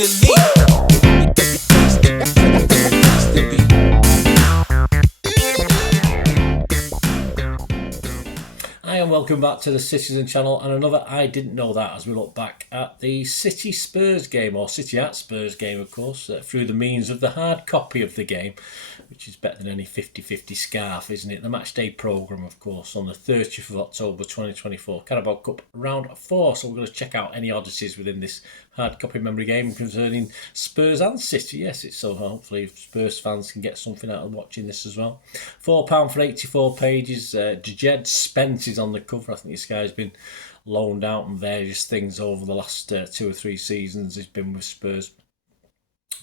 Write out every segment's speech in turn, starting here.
the lead. Hi and welcome back to the Citizen channel and another I Didn't Know That as we look back at the City Spurs game, or City at Spurs game of course, through the means of the hard copy of the game, which is better than any 50-50 scarf, isn't it? The matchday programme of course on the 30th of October 2024, Carabao Cup round 4, so we're going to check out any oddities within this hard copy memory game concerning Spurs and City. Yes, it's so hopefully Spurs fans can get something out of watching this as well. £4 for 84 pages. Jed Spence is on the cover. I think this guy's been loaned out on various things over the last 2 or 3 seasons he's been with Spurs.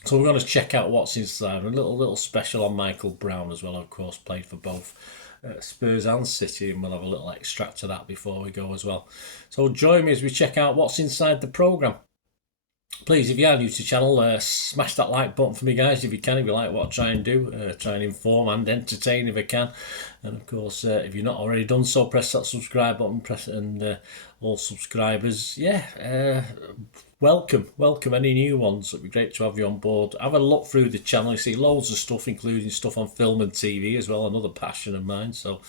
So we're going to check out what's inside. A little special on Michael Brown as well, of course, played for both Spurs and City, and we'll have a little extract of that before we go as well. So join me as we check out what's inside the programme. Please, if you are new to the channel, smash that like button for me, guys, if you can. If you like what I try and do, try and inform and entertain if I can. And of course, if you're not already done so, press that subscribe button. And all subscribers, welcome any new ones. It'd be great to have you on board. Have a look through the channel. You see loads of stuff, including stuff on film and TV as well, another passion of mine. So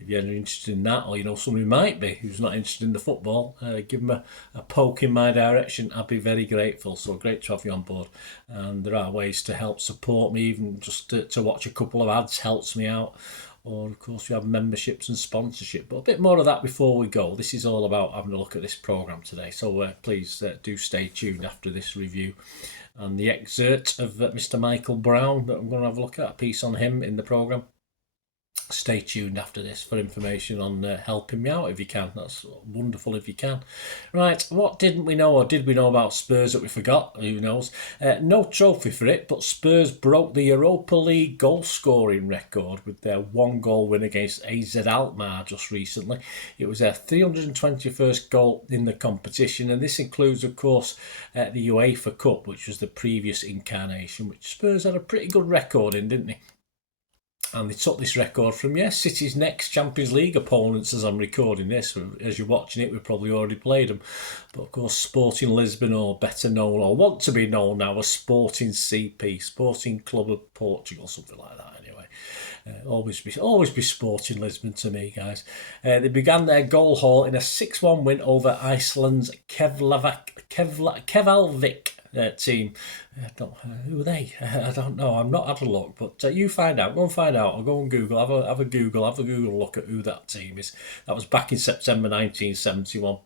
if you're interested in that, or you know somebody who might be who's not interested in the football, give them a poke in my direction. I'd be very grateful. So great to have you on board. And there are ways to help support me, even just to watch a couple of ads helps me out. Or of course we have memberships and sponsorship, but a bit more of that before we go. This is all about having a look at this programme today, so please do stay tuned after this review and the excerpt of Mr. Michael Brown that I'm going to have a look at, a piece on him in the programme. Stay tuned after this for information on helping me out if you can. That's wonderful if you can. Right, what didn't we know, or did we know about Spurs that we forgot? Who knows? No trophy for it, but Spurs broke the Europa League goal scoring record with their 1-goal win against AZ Alkmaar just recently. It was their 321st goal in the competition, and this includes of course the UEFA Cup, which was the previous incarnation, which Spurs had a pretty good record in, didn't they? And they took this record from, City's next Champions League opponents as I'm recording this. As you're watching it, we've probably already played them. But of course, Sporting Lisbon, or better known, or want to be known now as Sporting CP, Sporting Club of Portugal, something like that anyway. Always be Sporting Lisbon to me, guys. They began their goal haul in a 6-1 win over Iceland's Keflavik team. Who are they? I don't know. I'm not had a look, but you find out. Go and find out. I'll go on Google. Have a Google look at who that team is. That was back in September 1971.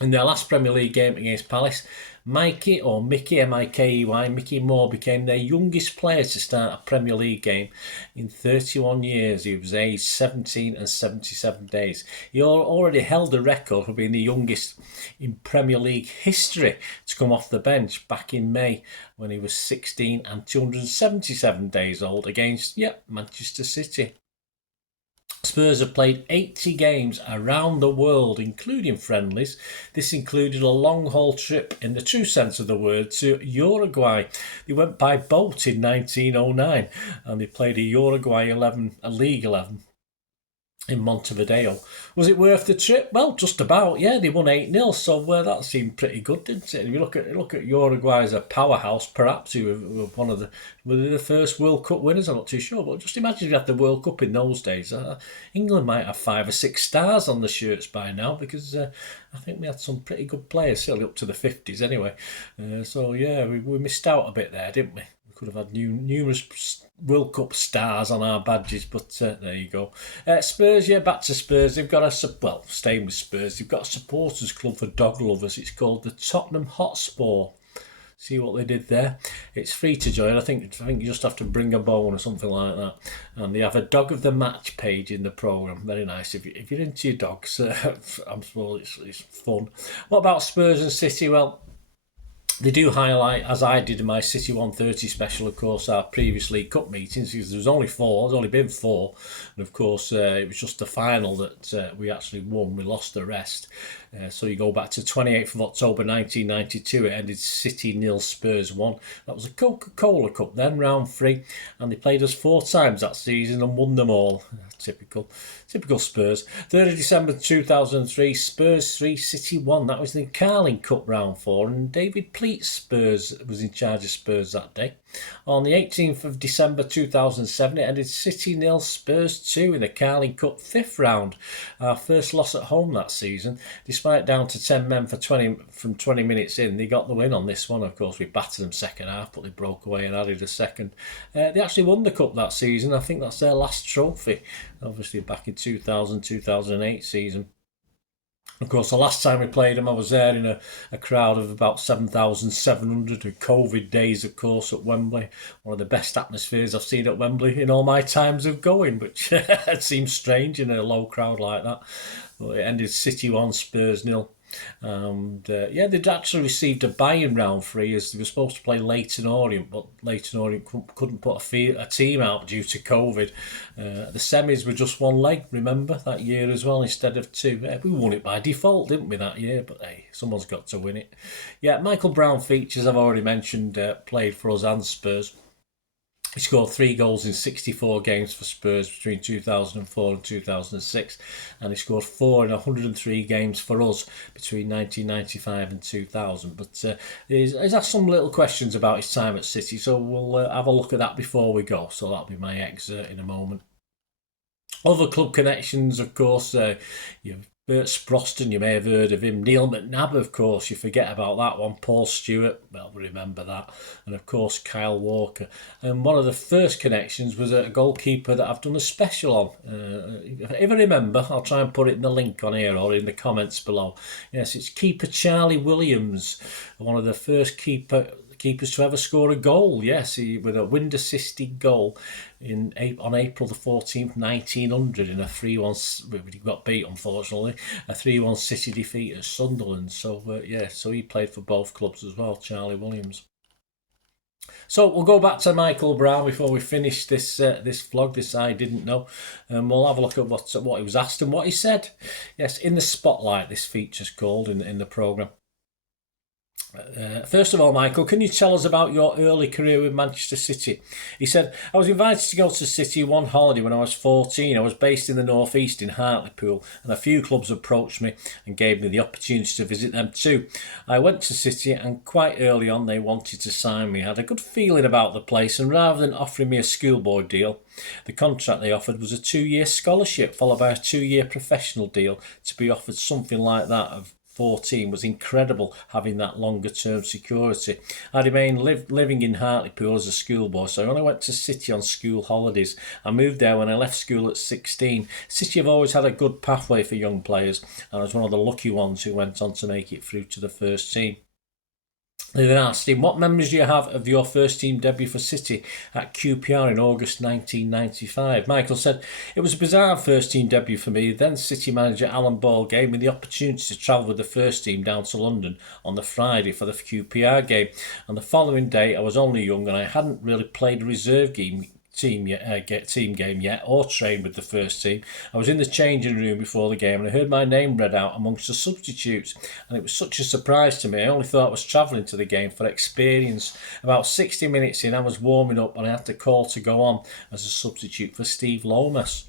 In their last Premier League game against Palace, Mickey M-I-K-E-Y, Mickey Moore became their youngest player to start a Premier League game in 31 years. He was aged 17 and 77 days. He already held the record for being the youngest in Premier League history to come off the bench back in May, when he was 16 and 277 days old against, Manchester City. Spurs have played 80 games around the world, including friendlies. This included a long-haul trip, in the true sense of the word, to Uruguay. They went by boat in 1909, and they played a Uruguay League 11 in Montevideo. Was it worth the trip? Well, just about, they won 8-0, so that seemed pretty good, didn't it? If you look at Uruguay as a powerhouse, perhaps who were were they the first World Cup winners? I'm not too sure, but just imagine if you had the World Cup in those days. England might have 5 or 6 stars on the shirts by now, because I think we had some pretty good players, certainly up to the 50s anyway. We missed out a bit there, didn't we? Could have had numerous World Cup stars on our badges, but there you go. Spurs, back to Spurs. They've got staying with Spurs, they've got a supporters club for dog lovers. It's called the Tottenham Hotspur. See what they did there? It's free to join. I think you just have to bring a bone or something like that. And they have a dog of the match page in the programme. Very nice. If you're into your dogs, I'm sure it's fun. What about Spurs and City? Well, they do highlight, as I did in my City 130 special, of course, our previous League Cup meetings, because there was only 4, there's only been 4, and of course it was just the final that we actually won, we lost the rest. So you go back to 28th of October 1992, it ended City 0, Spurs 1. That was a Coca-Cola Cup then, round 3, and they played us 4 times that season and won them all. Typical Spurs. 3rd of December 2003, Spurs 3, City 1. That was the Carling Cup round 4, and David Pleat's Spurs was in charge of Spurs that day. On the 18th of December 2007, it ended City 0, Spurs 2 in the Carling Cup 5th round. Our first loss at home that season. Despite down to 10 men from 20 minutes in, they got the win on this one. Of course, we battered them second half, but they broke away and added a second. They actually won the cup that season. I think that's their last trophy. Obviously, back in 2000-2008 season. Of course, the last time we played them, I was there in a crowd of about 7,700 in COVID days, of course, at Wembley. One of the best atmospheres I've seen at Wembley in all my times of going, which seems strange in a low crowd like that. But it ended City 1, Spurs 0. And they'd actually received a buy-in round 3 as they were supposed to play Leyton Orient, but Leyton Orient couldn't put a team out due to COVID. The semis were just one leg, remember, that year as well, instead of 2. We won it by default, didn't we, that year? But hey, someone's got to win it. Yeah, Michael Brown features, I've already mentioned, played for us and Spurs. He scored 3 goals in 64 games for Spurs between 2004 and 2006, and he scored 4 in 103 games for us between 1995 and 2000. But he's asked some little questions about his time at City, so we'll have a look at that before we go. So that'll be my excerpt in a moment. Other club connections, of course, Bert Sproston, you may have heard of him. Neil McNabb, of course, you forget about that one. Paul Stewart, well, remember that. And of course, Kyle Walker. And one of the first connections was a goalkeeper that I've done a special on. If I remember, I'll try and put it in the link on here or in the comments below. Yes, it's keeper Charlie Williams, one of the first keepers to ever score a goal. Yes, with a wind-assisted goal on April the 14th, 1900 in a 3-1, he got beat unfortunately, a 3-1 City defeat at Sunderland. So so he played for both clubs as well, Charlie Williams. So we'll go back to Michael Brown before we finish this vlog, this I Didn't Know, and we'll have a look at what he was asked and what he said. Yes, in the spotlight, this feature's called in the programme. First of all, Michael, can you tell us about your early career with Manchester City? He said, I was invited to go to City one holiday when I was 14. I was based in the North East in Hartlepool, and a few clubs approached me and gave me the opportunity to visit them too. I went to City, and quite early on they wanted to sign me. I had a good feeling about the place, and rather than offering me a schoolboy deal, the contract they offered was a 2-year scholarship followed by a 2-year professional deal. To be offered something like that of 14 was incredible, having that longer term security. I remained living in Hartlepool as a schoolboy, so when I went to City on school holidays, I moved there when I left school at 16. City have always had a good pathway for young players, and I was one of the lucky ones who went on to make it through to the first team. They then asked him, what memories do you have of your first team debut for City at QPR in August 1995? Michael said, it was a bizarre first team debut for me. Then City manager Alan Ball gave me the opportunity to travel with the first team down to London on the Friday for the QPR game. And the following day, I was only young and I hadn't really played a reserve team game yet or trained with the first team. I was in the changing room before the game and I heard my name read out amongst the substitutes, and it was such a surprise to me. I only thought I was travelling to the game for experience. About 60 minutes in, I was warming up and I had to call to go on as a substitute for Steve Lomas.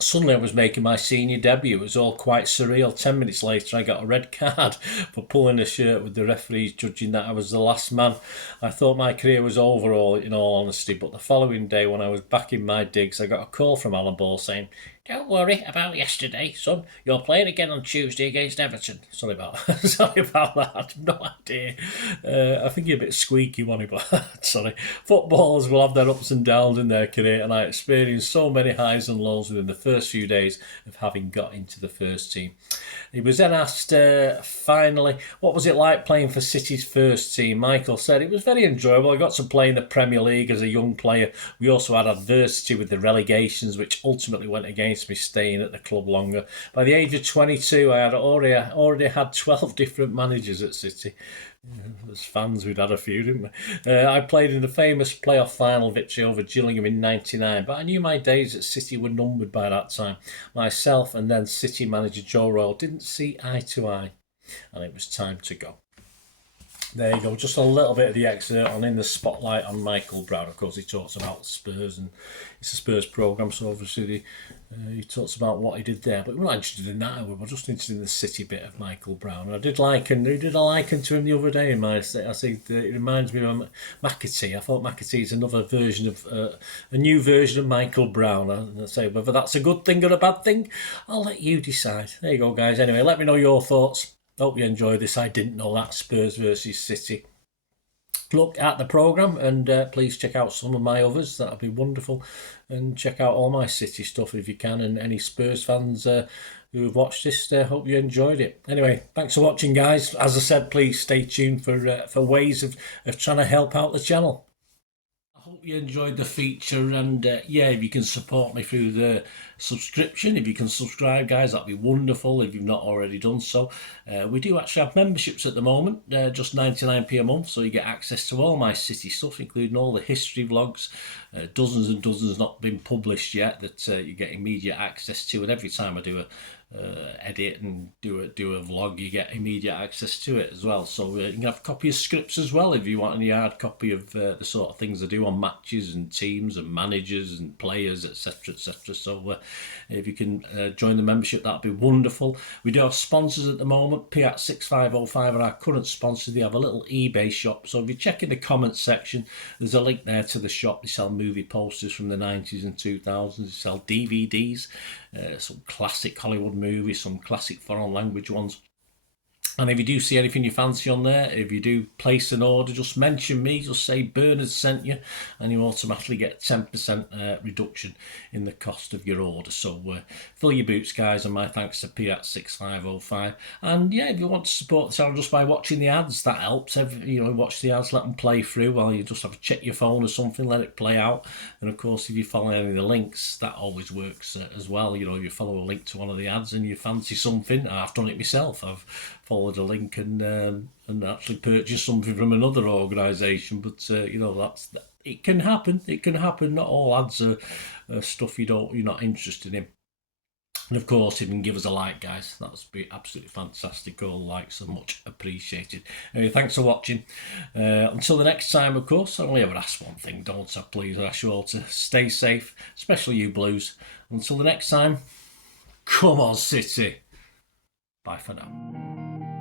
Suddenly I was making my senior debut. It was all quite surreal. 10 minutes later I got a red card for pulling a shirt, with the referees judging that I was the last man. I thought my career was over, in all honesty, but the following day when I was back in my digs, I got a call from Alan Ball saying, don't worry about yesterday, son. You're playing again on Tuesday against Everton. Sorry about that. I have no idea. I think you're a bit squeaky, wasn't he? But sorry. Footballers will have their ups and downs in their career, and I experienced so many highs and lows within the first few days of having got into the first team. He was then asked, finally, what was it like playing for City's first team? Michael said, it was very enjoyable. I got to play in the Premier League as a young player. We also had adversity with the relegations, which ultimately went against me staying at the club longer. By the age of 22, I had already had 12 different managers at City. As fans, we'd had a few, didn't we? I played in the famous playoff final victory over Gillingham in '99, but I knew my days at City were numbered by that time. Myself and then City manager Joe Royle didn't see eye to eye, and it was time to go. There you go, just a little bit of the excerpt on In the Spotlight on Michael Brown. Of course, he talks about Spurs, and it's a Spurs programme, so obviously he talks about what he did there. But we're not interested in that, we're just interested in the City bit of Michael Brown. And I did liken to him the other day in my estate. I think it reminds me of McAtee. I thought McAtee is another version of, a new version of Michael Brown. I say whether that's a good thing or a bad thing, I'll let you decide. There you go, guys. Anyway, let me know your thoughts. Hope you enjoyed this. I didn't know that. Spurs versus City. Look at the programme and please check out some of my others. That'll be wonderful. And check out all my City stuff if you can. And any Spurs fans who have watched this, hope you enjoyed it. Anyway, thanks for watching, guys. As I said, please stay tuned for ways of trying to help out the channel. I hope you enjoyed the feature, and yeah, if you can support me through the subscription, if you can subscribe, guys, that'd be wonderful if you've not already done so. We do actually have memberships at the moment, just 99p a month, so you get access to all my City stuff, including all the history vlogs, dozens and dozens not been published yet that you get immediate access to, and every time I do a edit and do a vlog, you get immediate access to it as well. So you can have a copy of scripts as well if you want any hard copy of the sort of things I do on matches and teams and managers and players, etc, etc. So if you can join the membership, that'd be wonderful. We do have sponsors at the moment. Piat6505 are our current sponsor. They have a little eBay shop, so if you check in the comments section, there's a link there to the shop. They sell movie posters from the 90s and 2000s. They sell DVDs, some classic Hollywood movies, some classic foreign language ones. And if you do see anything you fancy on there, if you do place an order, just mention me, just say Bernard sent you, and you automatically get 10% reduction in the cost of your order. So fill your boots, guys, and my thanks to Piat6505. And yeah, if you want to support the channel just by watching the ads, that helps. Watch the ads, let them play through while you just have to check your phone or something, let it play out. And of course, if you follow any of the links, that always works as well. If you follow a link to one of the ads and you fancy something, I've done it myself. I've followed a link and actually purchased something from another organisation. But it can happen. It can happen. Not all ads are stuff you're not interested in. And of course, if you can give us a like, guys, that would be absolutely fantastic. All likes are much appreciated. Anyway, thanks for watching. Until the next time, of course, I only ever ask one thing, don't I? Please, I ask you all to stay safe, especially you Blues. Until the next time, come on, City. Bye for now.